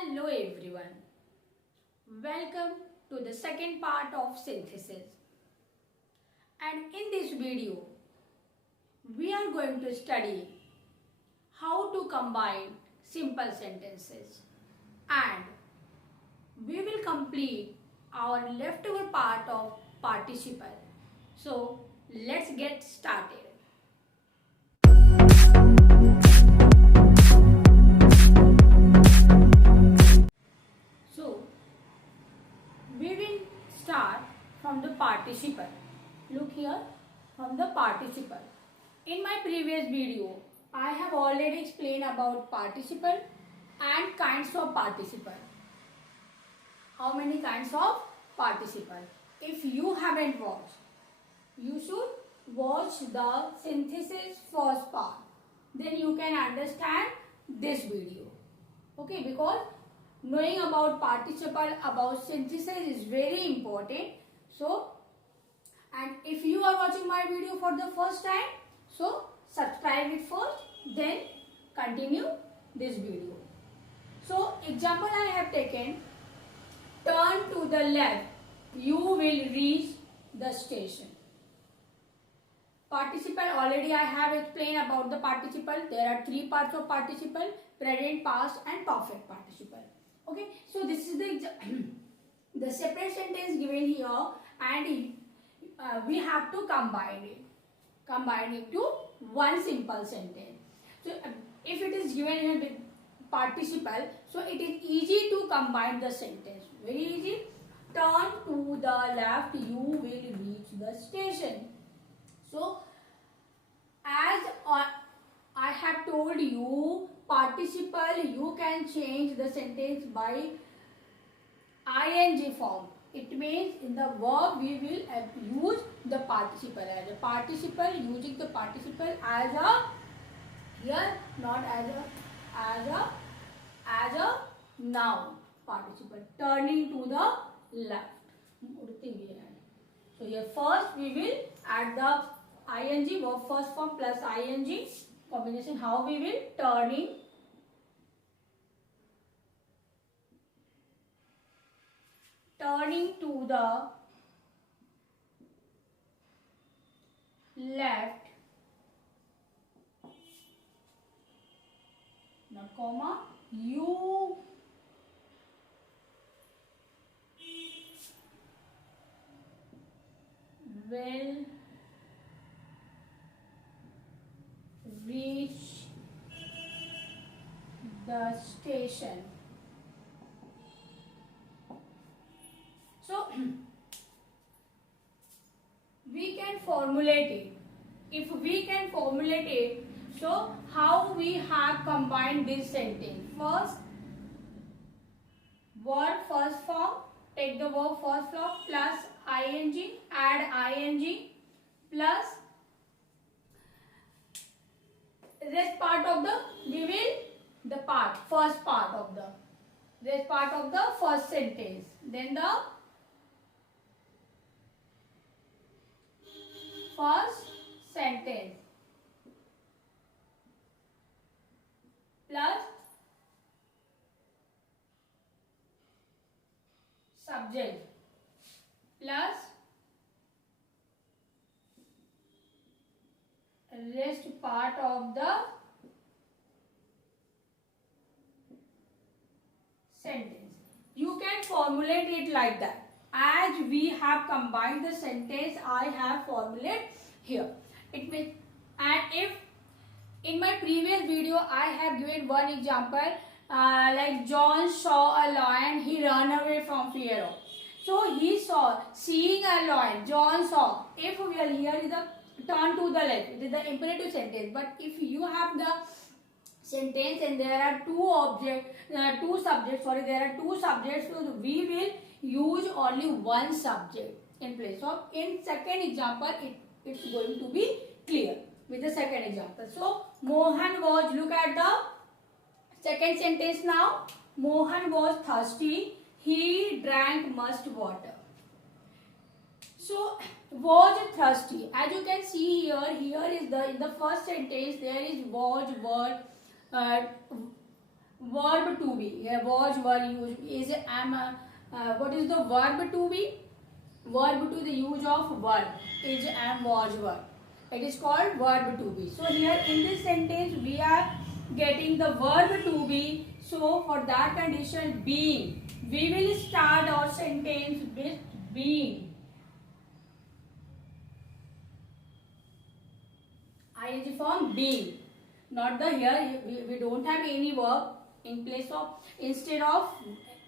Hello everyone. Welcome to the second part of synthesis. And in this video, we are going to study how to combine simple sentences and we will complete our leftover part of participle. So let's get started. So we will start from the participle. Look here, from the participle. In my previous video, I have already explained about participle and kinds of participle. How many kinds of participle? If you haven't watched, you should watch the synthesis first part. Then you can understand this video. Okay, because knowing about participle, about synthesis is very important. So, and if you are watching my video for the first time, so subscribe it first, then continue this video. So, example I have taken, turn to the left, you will reach the station. Participle, already I have explained about the participle. There are three parts of participle: present, past and perfect participle. Okay, so this is the separate sentence given here, and we have to combine it to one simple sentence. So if it is given in a participle, so it is easy to combine the sentence, very easy. Turn to the left, you will reach the station. So as I have told you, participle you can change the sentence by ing form. It means in the verb we will use the participle as a participle, using the participle as a here, not as a noun participle. Turning to the left. So here first we will add the ing, verb first form plus ing combination. How we will? Turning to the left, not comma, you will reach the station. So we can formulate it. If we can formulate it, so how we have combined this sentence? First, word first form, take the verb first form plus ing, add ing plus rest part of the first part of the rest part of the first sentence, then the first sentence plus subject plus rest part of the sentence. You can formulate it like that. As we have combined the sentence, I have formulated here. It means, and if in my previous video I have given one example, like John saw a lion, he ran away from Pharaoh. So he saw, seeing a lion, John saw. If we are here is the turn to the left, it is the imperative sentence. But if you have the sentence and there are two subjects, so we will use only one subject in place of. In second example, it's going to be clear with the second example. So Mohan was, look at the second sentence now. Mohan was thirsty, he drank much water. So was thirsty, as you can see here, in the first sentence there is was, word, verb to be. Here was were used. Is am. What is the verb to be? Verb to the use of verb. Is am was were. It is called verb to be. So here in this sentence we are getting the verb to be. So for that condition being, we will start our sentence with being. ing form being. Not the here we don't have any verb in place of, instead of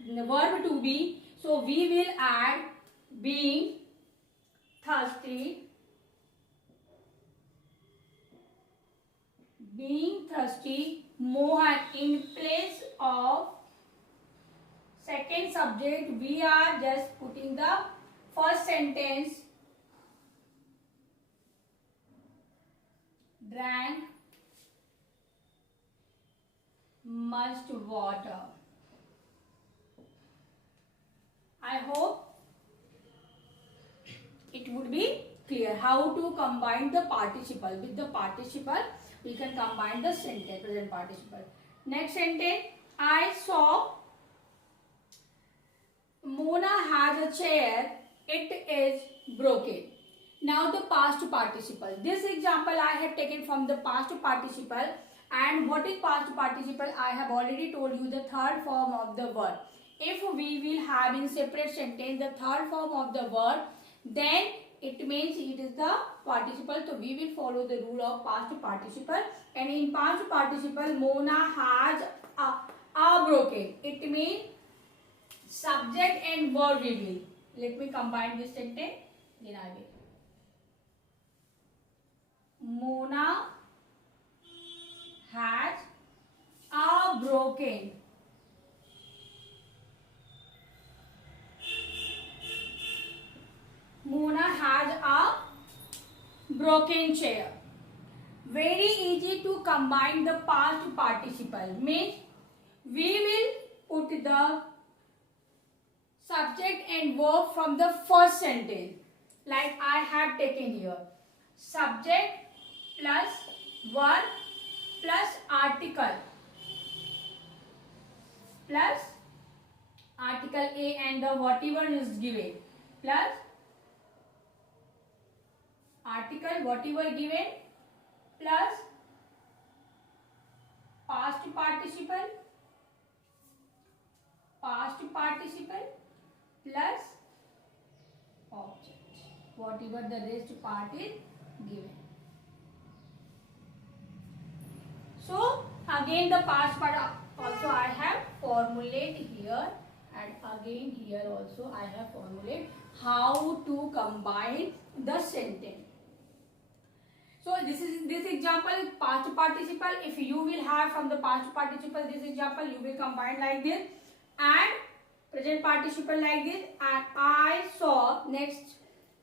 the verb to be. So we will add being thirsty. Being thirsty. Mohan, in place of second subject we are just putting the first sentence. Drank much water. I hope it would be clear how to combine the participle. With the participle we can combine the sentence, present participle. Next sentence, I saw Mona has a chair, it is broken. Now the past participle. This example I have taken from the past participle. And what is past participle? I have already told you the third form of the verb. If we will have in separate sentence the third form of the verb, then it means it is the participle. So we will follow the rule of past participle. And in past participle, Mona has a broken. It means subject and verb will. Let me combine this sentence. Then I will. Mona has a broken. Mona has a broken chair. Very easy to combine the past participle. Means we will put the subject and verb from the first sentence. Like I have taken here. Subject plus verb plus article A and the whatever is given plus article whatever given plus past participle plus object, whatever the rest part is given. So again the past part also I have formulate here, and again here also I have formulate how to combine the sentence. So this example is past participle. If you will have from the past participle this example, you will combine like this, and present participle like this. And I saw, next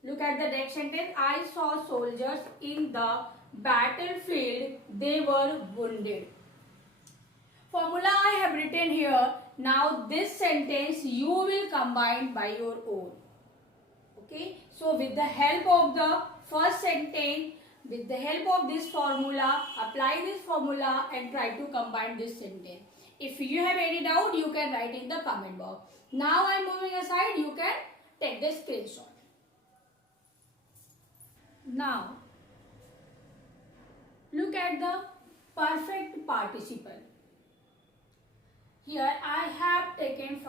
look at the next sentence, I saw soldiers in the battlefield, they were wounded. Formula I have written here. Now this sentence you will combine by your own. Okay, so with the help of the first sentence, with the help of this formula, apply this formula and try to combine this sentence. If you have any doubt, you can write in the comment box. Now I am moving aside, you can take the screenshot. Now look at the perfect participle. Here I have taken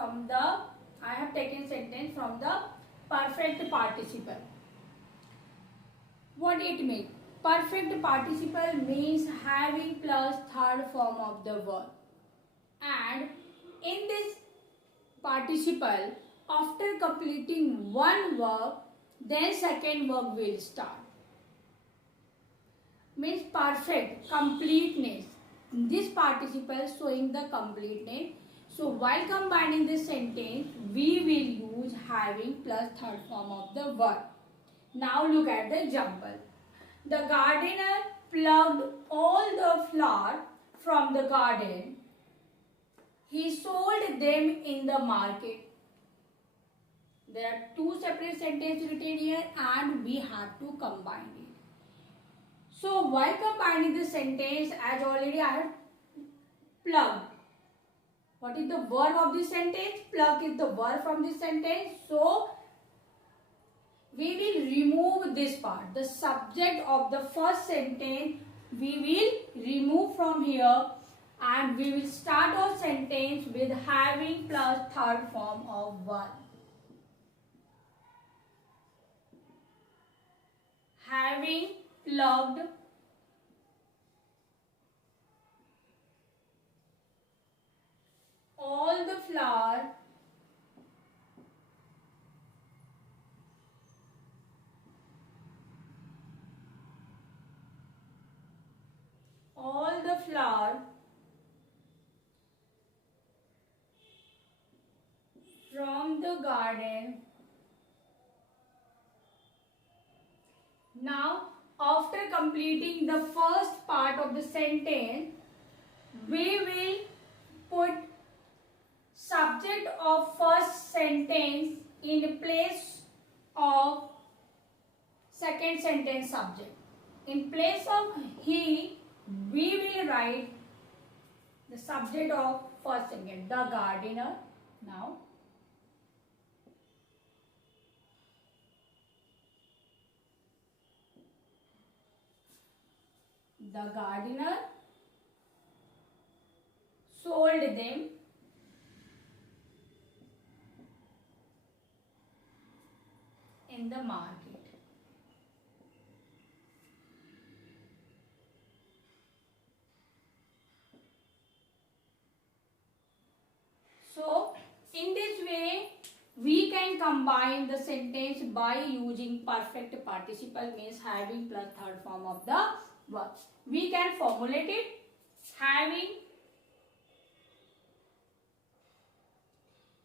sentence from the perfect participle. What it means? Perfect participle means having plus third form of the verb. And in this participle, after completing one verb, then second verb will start. Means perfect, completeness. This participle showing the completeness. So while combining this sentence, we will use having plus third form of the verb. Now look at the example. The gardener plucked all the flowers from the garden. He sold them in the market. There are two separate sentences written here and we have to combine it. So while combining this sentence, as already I have plugged. What is the verb of this sentence? Plug is the verb from this sentence. So we will remove this part. The subject of the first sentence we will remove from here, and we will start our sentence with having plus third form of verb. Having plugged all the flour from the garden. Now, after completing the first part of the sentence, we will put subject of first sentence in place of second sentence subject. In place of he, we will write the subject of first sentence, the gardener. Now, the gardener sold them in the market. So, in this way, we can combine the sentence by using perfect participle, means having plus third form of the verb. We can formulate it having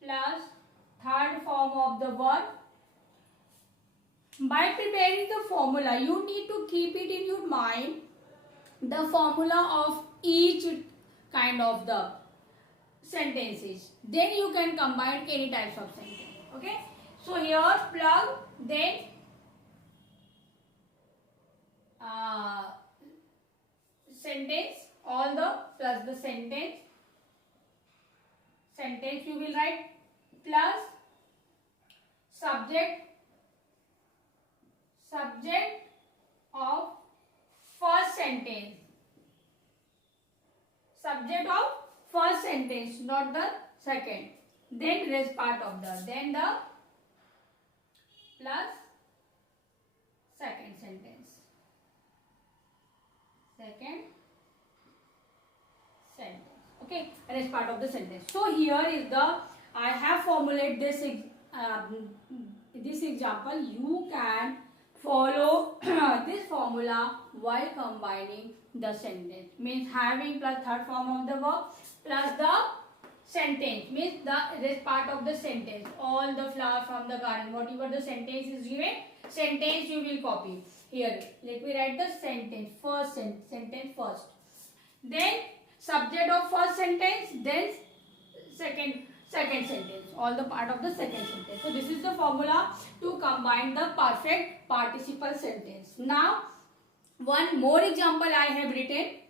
plus third form of the verb. By preparing the formula, you need to keep it in your mind, the formula of each kind of the sentences. Then you can combine any types of sentence. Okay. So here plug, then sentence, all the plus the sentence you will write plus subject of first sentence, not the second. Then rest part of the, then the plus second sentence. Okay, rest part of the sentence. So here is the, I have formulated this example. You can follow this formula while combining the sentence. Means having plus third form of the verb plus the sentence, means the rest part of the sentence. All the flower from the garden, whatever the sentence is given, sentence you will copy. Here, let me write the sentence. First sentence first. Then subject of first sentence, then second sentence. All the part of the second sentence. So this is the formula to combine the perfect participle sentence. Now, one more example I have written.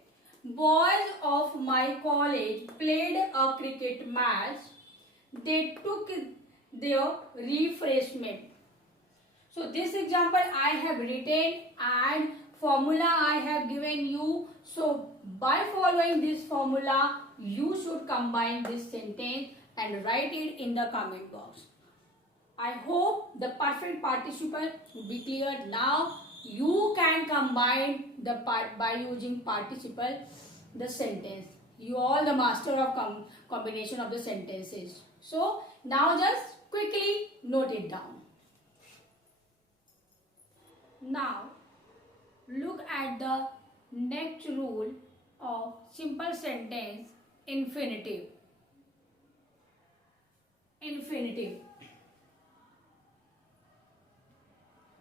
Boys of my college played a cricket match. They took their refreshment. So this example I have written and formula I have given you. So by following this formula, you should combine this sentence and write it in the comment box. I hope the perfect participle will be clear. Now you can combine the part by using participle the sentence. You all the master of combination of the sentences. So now just quickly note it down. Now look at the next rule of simple sentence, infinitive.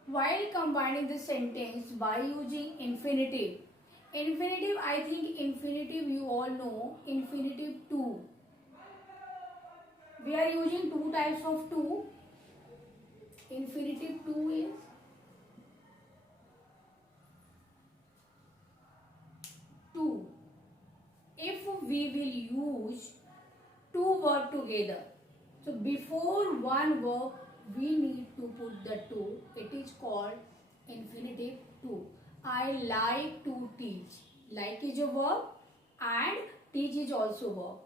While combining the sentence by using infinitive, I think infinitive you all know, infinitive to. We are using two types of to. Infinitive to is to. If we will use two words together. So before one verb we need to put the to. It is called infinitive to. I like to teach. Like is a verb and teach is also verb.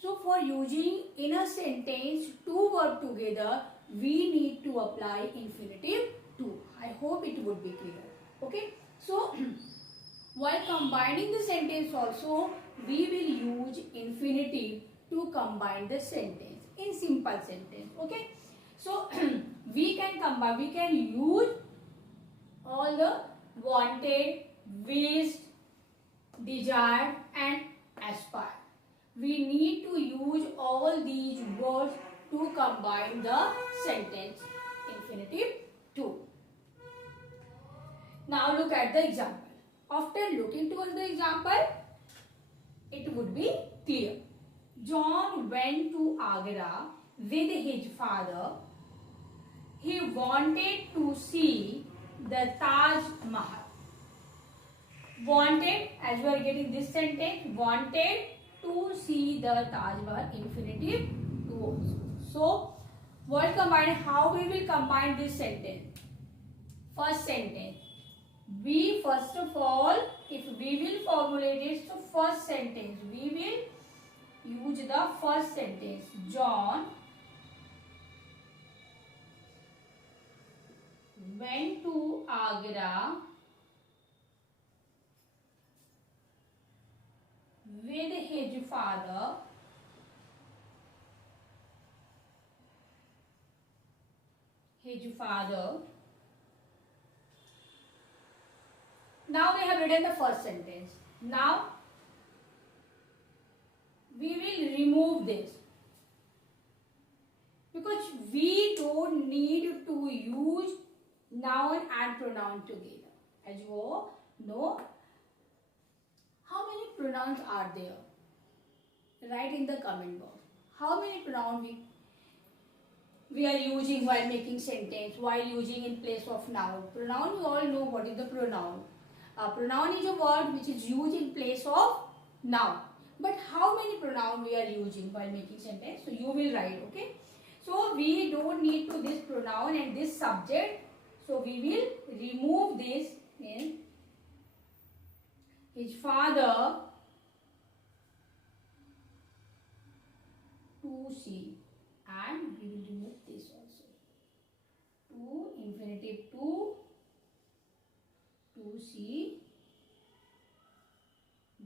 So for using in a sentence two verbs together, we need to apply infinitive to. I hope it would be clear. Okay. So while combining the sentence also, we will use infinitive to combine the sentence in simple sentence. Okay. So we can combine, we can use all the wanted, wished, desired and aspire. We need to use all these words to combine the sentence infinitive to. Now look at the example. After looking towards the example, it would be clear. John went to Agra with his father. He wanted to see the Taj Mahal. Wanted, as we are getting this sentence, wanted to see the Taj Mahal, infinitive to also. So, word combine, how we will combine this sentence? First sentence. We first of all, if we will formulate it, so first sentence, we will use the first sentence. John went to Agra with his father. Now we have written the first sentence. Now we will remove this because we don't need to use noun and pronoun together. As you all know, how many pronouns are there? Write in the comment box. How many pronouns we are using while making sentence, while using in place of noun? Pronoun, we all know what is the pronoun. A pronoun is a word which is used in place of noun. But how many pronouns we are using while making sentence? So you will write, okay? So we don't need to this pronoun and this subject. So we will remove this in his father to see, and we will remove this also. To, infinitive to see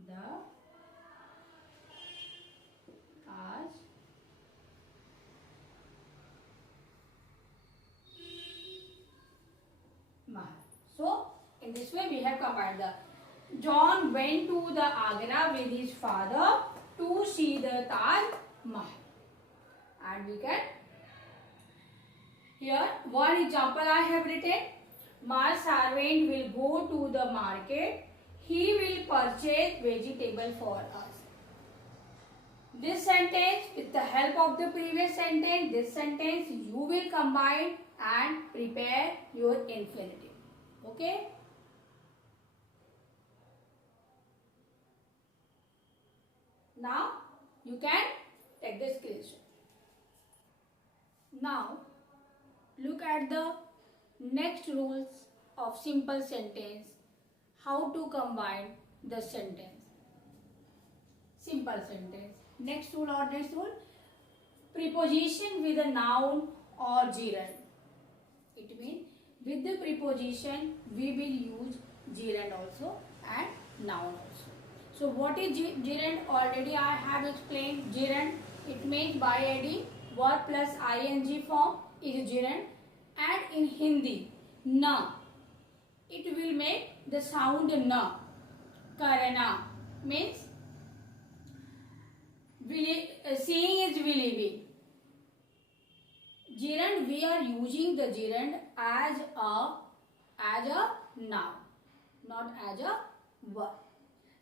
the Taj Mahal. So in this way we have combined the John went to the Agra with his father to see the Taj Mahal. And we can, here one example I have written. My servant will go to the market. He will purchase vegetable for us. This sentence, with the help of the previous sentence, this sentence you will combine and prepare your infinitive. Okay? Now you can take the screenshot. Now look at the next rules of simple sentence. How to combine the sentence. Simple sentence. Next rule or next rule. Preposition with a noun or gerund. It means with the preposition we will use gerund also and noun also. So what is gerund? Already I have explained. Gerund, it means by adding verb plus ing form is gerund. And in Hindi, na, it will make the sound na. Karana means seeing is believing. Gerund, we are using the gerund as a noun, not as a verb.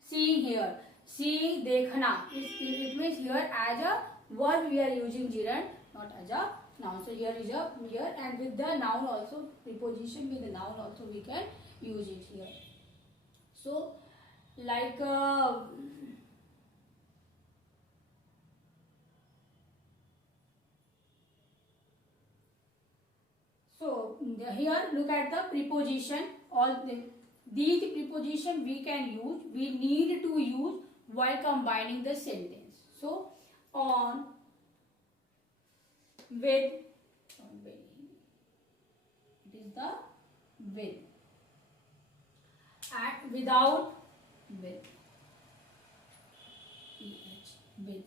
Seeing here, seeing, dekhna, it means here as a verb we are using gerund, not as a noun. So here is a here, and with the noun also, preposition with the noun also we can use it here. So like So here look at the preposition. These preposition we can use, we need to use while combining the sentence. So on, with, it is the with, and without, with, with.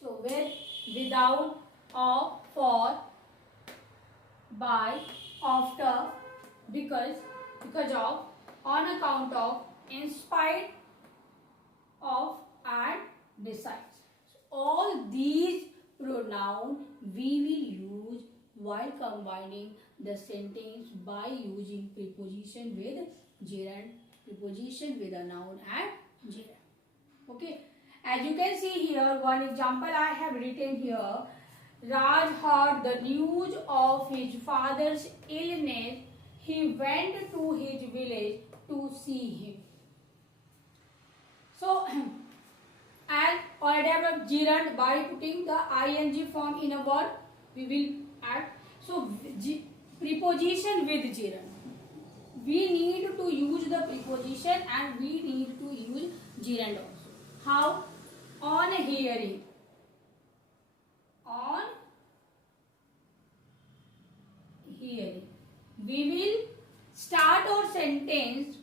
So with, without, of, for, by, after, because of, on account of, in spite of, and besides. So all these pronouns we will use while combining the sentence by using preposition with gerund, preposition with a noun and gerund. Okay. As you can see here, one example I have written here. Raj heard the news of his father's illness. He went to his village to see him. So, and already I have gerund by putting the ing form in a word. We will add. So, preposition with gerund. We need to use the preposition and we need to use gerund also. How? On hearing. On hearing. We will start our sentence,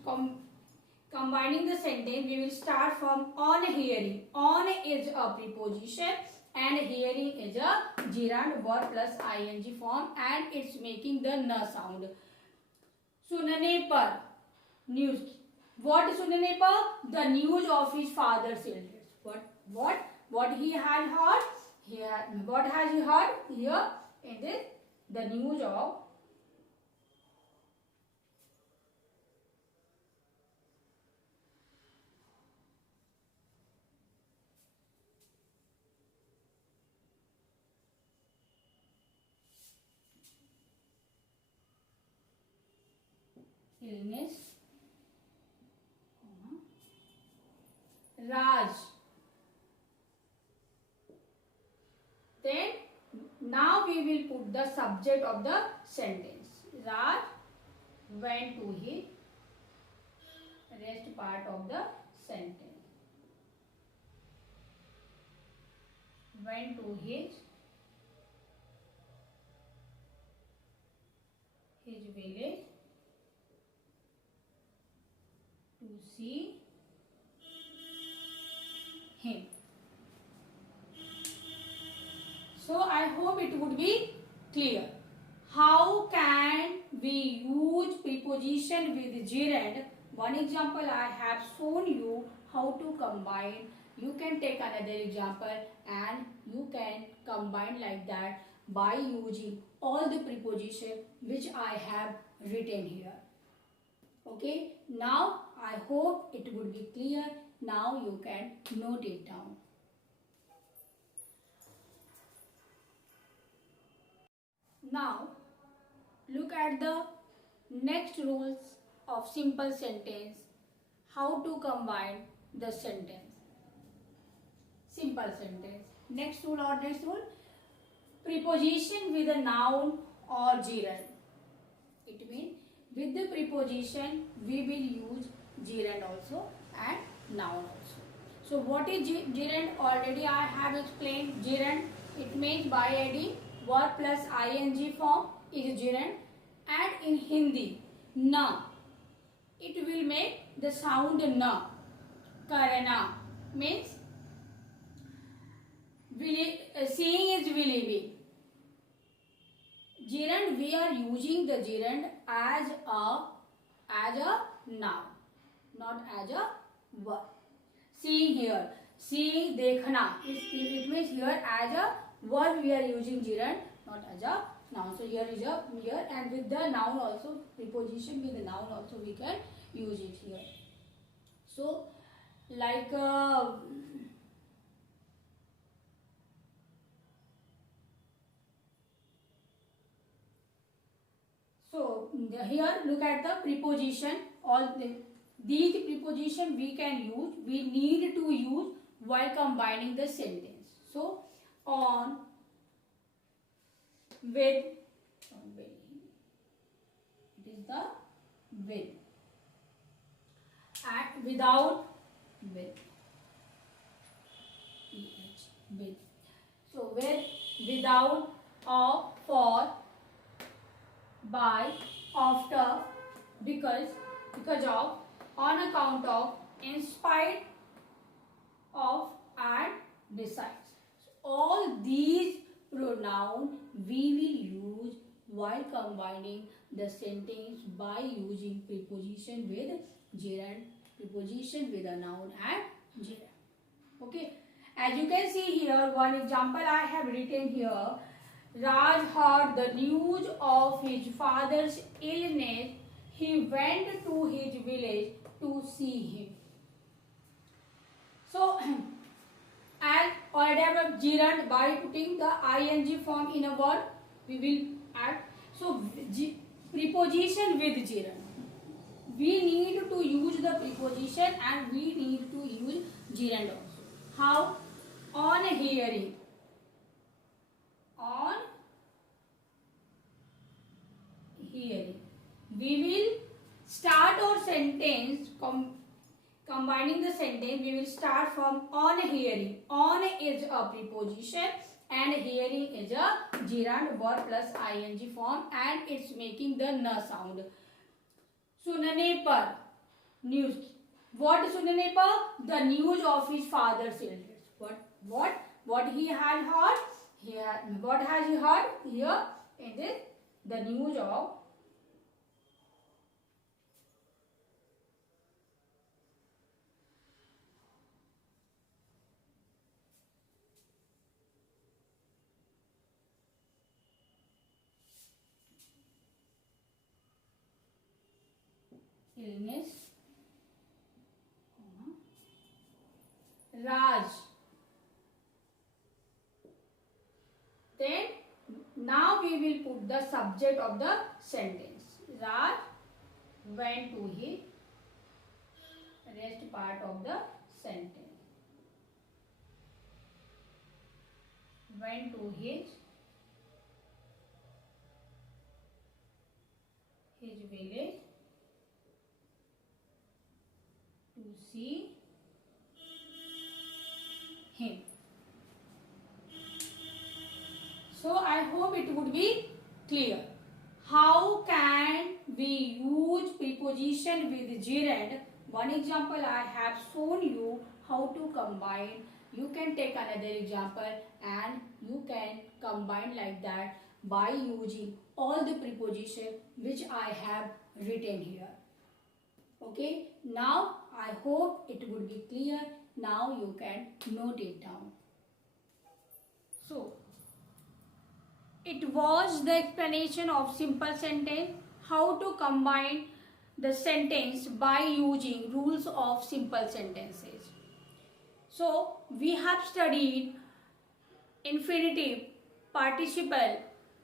combining the sentence, we will start from on hearing. On is a preposition and hearing is a gerund verb plus ing form and it's making the n sound. Sunne par, news. What sunne par? The news of his father's illness. What he had heard? What has he heard? Here in this, the news of illness. Raj. Then now we will put the subject of the sentence. Raj went to his, rest part of the sentence. Went to his village to see him. So I hope it would be clear. How can we use preposition with gerund? One example I have shown you how to combine. You can take another example and you can combine like that by using all the preposition which I have written here. Okay, now I hope it would be clear. Now you can note it down. Now look at the next rules of simple sentence. How to combine the sentence. Simple sentence. Next rule or next rule. Preposition with a noun or gerund. It means with the preposition we will use gerund also and noun also. So what is gerund? Already I have explained gerund. It means by adding verb plus ing form is gerund, and in Hindi na, it will make the sound na. Karana means seeing is believing. Gerund, we are using the gerund as a noun, not as a verb. Seeing here, seeing dekhna, it means here as a verb we are using gerund, not as a noun. So here is a here, and with the noun also, preposition with the noun also we can use it here. So like so here look at the preposition. These preposition we can use, we need to use while combining the sentence. So on, with, the with. And without with. With. So with, without, of, for, by, after, because of, on account of, in spite of, and besides. So all these pronouns we will use while combining the sentence by using preposition with gerund, preposition with a noun and gerund. Okay. As you can see here, one example I have written here. Raj heard the news of his father's illness. He went to his village to see him. So, and adapt gerund by putting the ing form in a word, we will add. So, preposition with gerund. We need to use the preposition and we need to use gerund also. How? On hearing. On hearing. We will start our sentence, combining the sentence, we will start from on hearing. On is a preposition and hearing is a gerund verb plus ing form and it's making the n sound. सुनने पर, news. What सुनने पर? The news of his father's illness. What he had heard? What has he heard? Here it is the news of illness. Raj. Then now we will put the subject of the sentence. Raj went to his, rest part of the sentence. Went to his village to see him. So I hope it would be clear. How can we use preposition with gerund? One example I have shown you how to combine. You can take another example and you can combine like that by using all the preposition which I have written here. Okay, now I hope it would be clear. Now you can note it down. So, it was the explanation of simple sentence, how to combine the sentence by using rules of simple sentences. So, we have studied infinitive, participle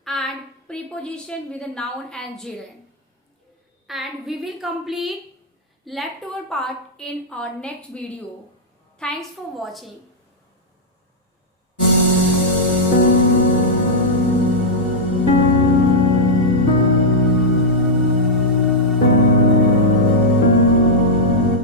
and preposition with a noun and gerund. And we will complete leftover part in our next video. Thanks for watching.